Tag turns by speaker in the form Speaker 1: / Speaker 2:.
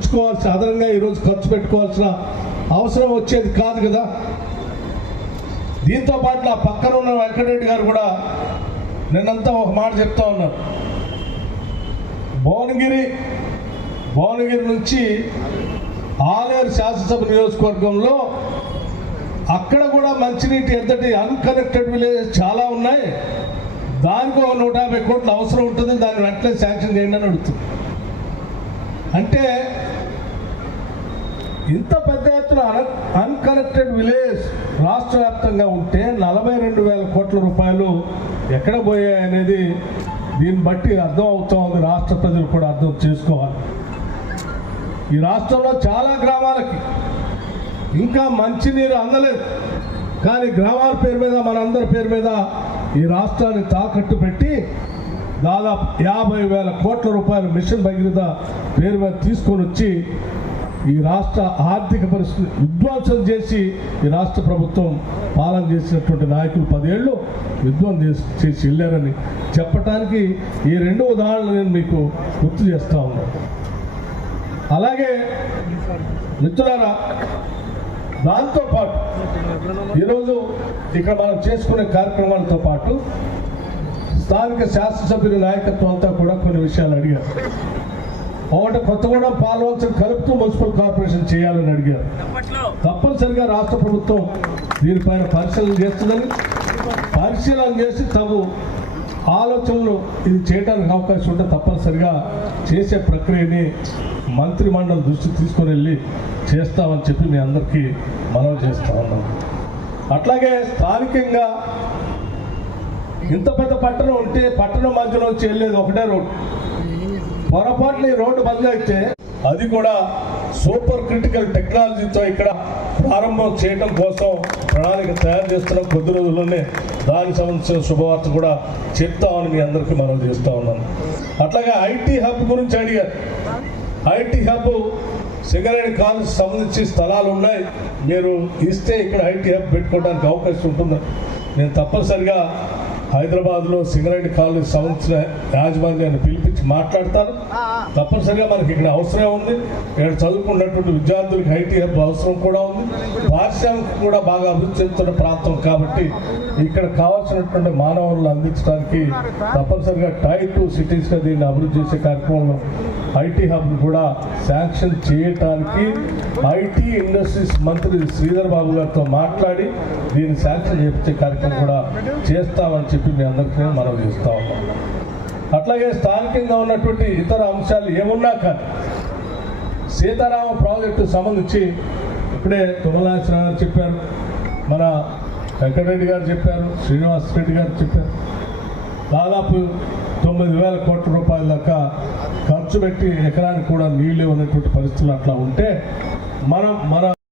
Speaker 1: ఇచ్చుకోవాల్సిన అదనంగా ఈరోజు ఖర్చు పెట్టుకోవాల్సిన అవసరం వచ్చేది కాదు కదా. దీంతో పాటు నా పక్కన ఉన్న వెంకటరెడ్డి గారు కూడా నిన్నంతా ఒక మాట చెప్తా ఉన్నారు భువనగిరి భువనగిరి నుంచి ఆలేరు శాసనసభ నియోజకవర్గంలో అక్కడ కూడా మంచినీటి ఎంతటి అన్కనెక్టెడ్ విలేజ్ చాలా ఉన్నాయి. దానికి ఒక నూట యాభై కోట్లు అవసరం ఉంటుంది దాన్ని వెంటనే శాంక్షన్ చేయండి అని అడుగుతుంది అంటే ఇంత పెద్ద ఎత్తున అన్కనెక్టెడ్ విలేజ్ రాష్ట్ర వ్యాప్తంగా ఉంటే నలభై రెండు వేల కోట్ల రూపాయలు ఎక్కడ పోయాయి అనేది దీన్ని బట్టి అర్థం అవుతా ఉంది. రాష్ట్ర ప్రజలు కూడా అర్థం చేసుకోవాలి. ఈ రాష్ట్రంలో చాలా గ్రామాలకి ఇంకా మంచినీరు అందలేదు. కానీ గ్రామాల పేరు మీద మనందరి పేరు మీద ఈ రాష్ట్రాన్ని తాకట్టు పెట్టి దాదాపు యాభై వేల కోట్ల రూపాయల మిషన్ భగీరథ పేరు మీద తీసుకొని వచ్చి ఈ రాష్ట్ర ఆర్థిక పరిస్థితి విధ్వంసం చేసి ఈ రాష్ట్ర ప్రభుత్వం పాలన చేసినటువంటి నాయకులు పదేళ్ళు విధ్వంసం చేసి చేసి వెళ్ళారని చెప్పటానికి ఈ రెండు ఉదాహరణలు నేను మీకు గుర్తు చేస్తా ఉన్నాను అలాగే మిత్రులారా దాంతోపాటు ఈరోజు ఇక్కడ మనం చేసుకునే కార్యక్రమాలతో పాటు స్థానిక శాసనసభ్యుల నాయకత్వం అంతా కూడా కొన్ని విషయాలు అడిగారు. ఒకటి కొత్తగూడెం పాలవంచం కలుపుతూ మున్సిపల్ కార్పొరేషన్ చేయాలని అడిగారు. తప్పనిసరిగా రాష్ట్ర ప్రభుత్వం దీనిపైన పరిశీలన చేస్తుందని పరిశీలన చేసి తగు ఆలోచనలు ఇది చేయడానికి అవకాశం ఉంటే తప్పనిసరిగా చేసే ప్రక్రియని మంత్రి మండలి దృష్టికి తీసుకొని వెళ్ళి చేస్తామని చెప్పి మీ అందరికీ మనవి చేస్తా ఉన్నాం అట్లాగే స్థానికంగా ఇంత పెద్ద పట్టణం ఉంటే పట్టణం మధ్యలో నుంచి వెళ్ళేది ఒకటే రోడ్డు పొరపాటున ఈ రోడ్డు బంద్ అయితే అది కూడా సూపర్ క్రిటికల్ టెక్నాలజీతో ఇక్కడ ప్రారంభం చేయడం కోసం ప్రణాళిక తయారు చేస్తున్న కొద్ది రోజుల్లోనే దానికి సంబంధించిన శుభవార్త కూడా చెప్తామని మీ అందరికీ మనం చేస్తూ ఉన్నాను. అట్లాగే ఐటీ హబ్ గురించి అడిగారు. ఐటీ హబ్ సింగరేణి కాలేజ్ సంబంధించి స్థలాలు ఉన్నాయి. మీరు ఇస్తే ఇక్కడ ఐటీ హబ్ పెట్టుకోవడానికి అవకాశం ఉంటుంది నేను తప్పనిసరిగా హైదరాబాద్లో సింగరేణి కాలేజ్ సంబంధించిన యాజమాన్యాన్ని పిలిపించి మాట్లాడతాను తప్పనిసరిగా మనకి ఇక్కడ అవసరం ఉంది. ఇక్కడ చదువుకున్నటువంటి విద్యార్థులకు ఐటీ హబ్ అవసరం కూడా ఉంది. పారిశ్రామిక కూడా బాగా అభివృద్ధి చెందుతున్న ప్రాంతం కాబట్టి ఇక్కడ కావాల్సినటువంటి మానవులను అందించడానికి తప్పనిసరిగా టై టూ సిటీస్గా దీన్ని అభివృద్ధి చేసే కార్యక్రమంలో ఐటీ హబ్ కూడా శాంక్షన్ చేయటానికి ఐటీ ఇండస్ట్రీస్ మంత్రి శ్రీధర్ బాబు గారితో మాట్లాడి దీన్ని శాంక్షన్ చేపించే కార్యక్రమం కూడా చేస్తామని చెప్పి మీ అందరికీ మనం చేస్తా ఉన్నాం. అట్లాగే స్థానికంగా ఉన్నటువంటి ఇతర అంశాలు ఏమున్నా కానీ సీతారామ ప్రాజెక్టు సంబంధించి ఇప్పుడే తుమ్మలాశ్వర గారు చెప్పారు మన వెంకటరెడ్డి గారు చెప్పారు శ్రీనివాస్ రెడ్డి గారు చెప్పారు. దాదాపు తొమ్మిది వేల కోట్ల రూపాయల దాకా ఖర్చు పెట్టి ఎకరానికి కూడా నీళ్ళు ఉన్నటువంటి పరిస్థితులు అట్లా ఉంటే మనం మన